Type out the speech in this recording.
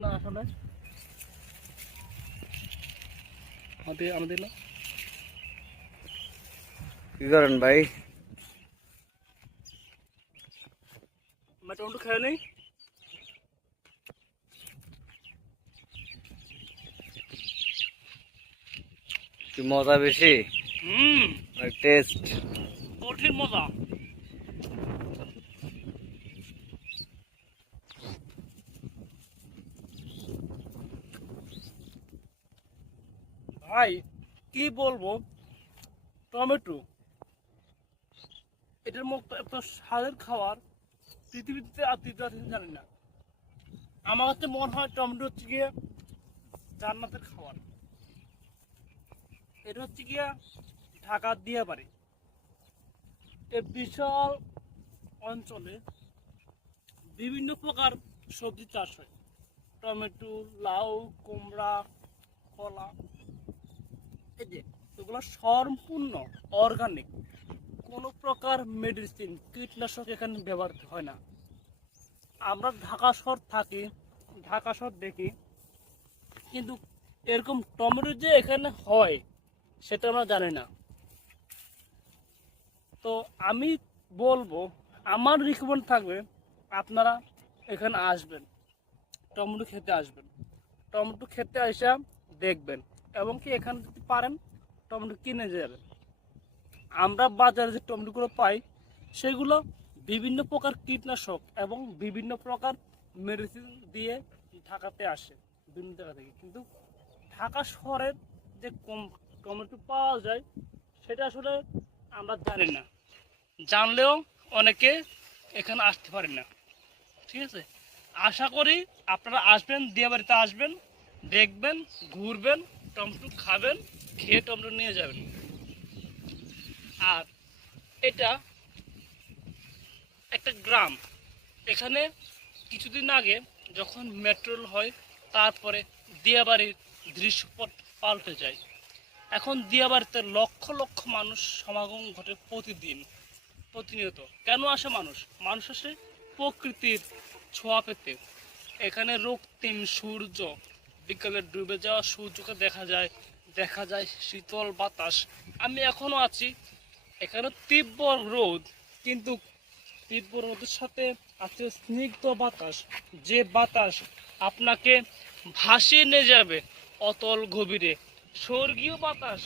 না আসলে আমাদের না কি করেন ভাই? আমরা টমেটো খেয়ে নেই। কি মজা বেশি? হুম, টেস্ট? কঠিন মজা। ভাই কি বলবো, টমেটো এটার মতো এত স্বাদের খাবার পৃথিবীতে আর তৃতীয় আছে জানি না। আমার কাছে মনে হয় টমেটো হচ্ছে গিয়ে জান্নাতের খাবার। এটা হচ্ছে গিয়া ঢাকা দিয়ে পারে এ বিশাল অঞ্চলে বিভিন্ন প্রকার সবজি চাষ হয়। টমেটো, লাউ, কুমড়া, কলা, এই যে এগুলো সম্পূর্ণ অর্গানিক। কোনো প্রকার মেডিসিন, কীটনাশক এখানে ব্যবহৃত হয় না। আমরা ঢাকা শহর থাকি, ঢাকা শহর দেখি, কিন্তু এরকম টমেটো যে এখানে হয় সেটা আমরা জানি না। তো আমি বলবো, আমার রিকমেন্ড থাকবে আপনারা এখানে আসবেন, টমেটো খেতে আসবেন। টমেটো খেতে আসা দেখবেন, এবং কি এখানে যদি পারেন টমেটো কিনে যাবেন। আমরা বাজারে যে টমেটোগুলো পাই সেগুলো বিভিন্ন প্রকার কীটনাশক এবং বিভিন্ন প্রকার মেডিসিন দিয়ে ঢাকাতে আসে বিভিন্ন জায়গা থেকে। কিন্তু ঢাকা শহরের যে কম টমেটো পাওয়া যায় সেটা আসলে আমরা জানি না, জানলেও অনেকে এখানে আসতে পারে না। ঠিক আছে, আশা করি আপনারা আসবেন, দিয়াবাড়িতে আসবেন, দেখবেন, ঘুরবেন, টমেটো খাবেন, খেয়ে টমেটো নিয়ে যাবেন। আর এটা একটা গ্রাম। এখানে কিছুদিন আগে যখন মেট্রোল হয় তারপরে দিয়াবাড়ির দৃশ্যপট পাল্টে যায়। এখন দিয়াবাড়িতে লক্ষ লক্ষ মানুষ সমাগম ঘটে প্রতিদিন, প্রতিনিয়ত। কেন আসে মানুষ? মানুষ আসে প্রকৃতির ছোঁয়া পেতে। এখানে রক্তিম সূর্য, বিকালে ডুবে যাওয়া সূর্যকে দেখা যায়, দেখা যায় শীতল বাতাস। আমি এখনো আছি, এখানে তীব্র রোদ, কিন্তু তীব্র রোদের সাথে আছে স্নিগ্ধ বাতাস, যে বাতাস আপনাকে ভাসিয়ে নিয়ে যাবে অতল গভীরে। স্বর্গীয় বাতাস।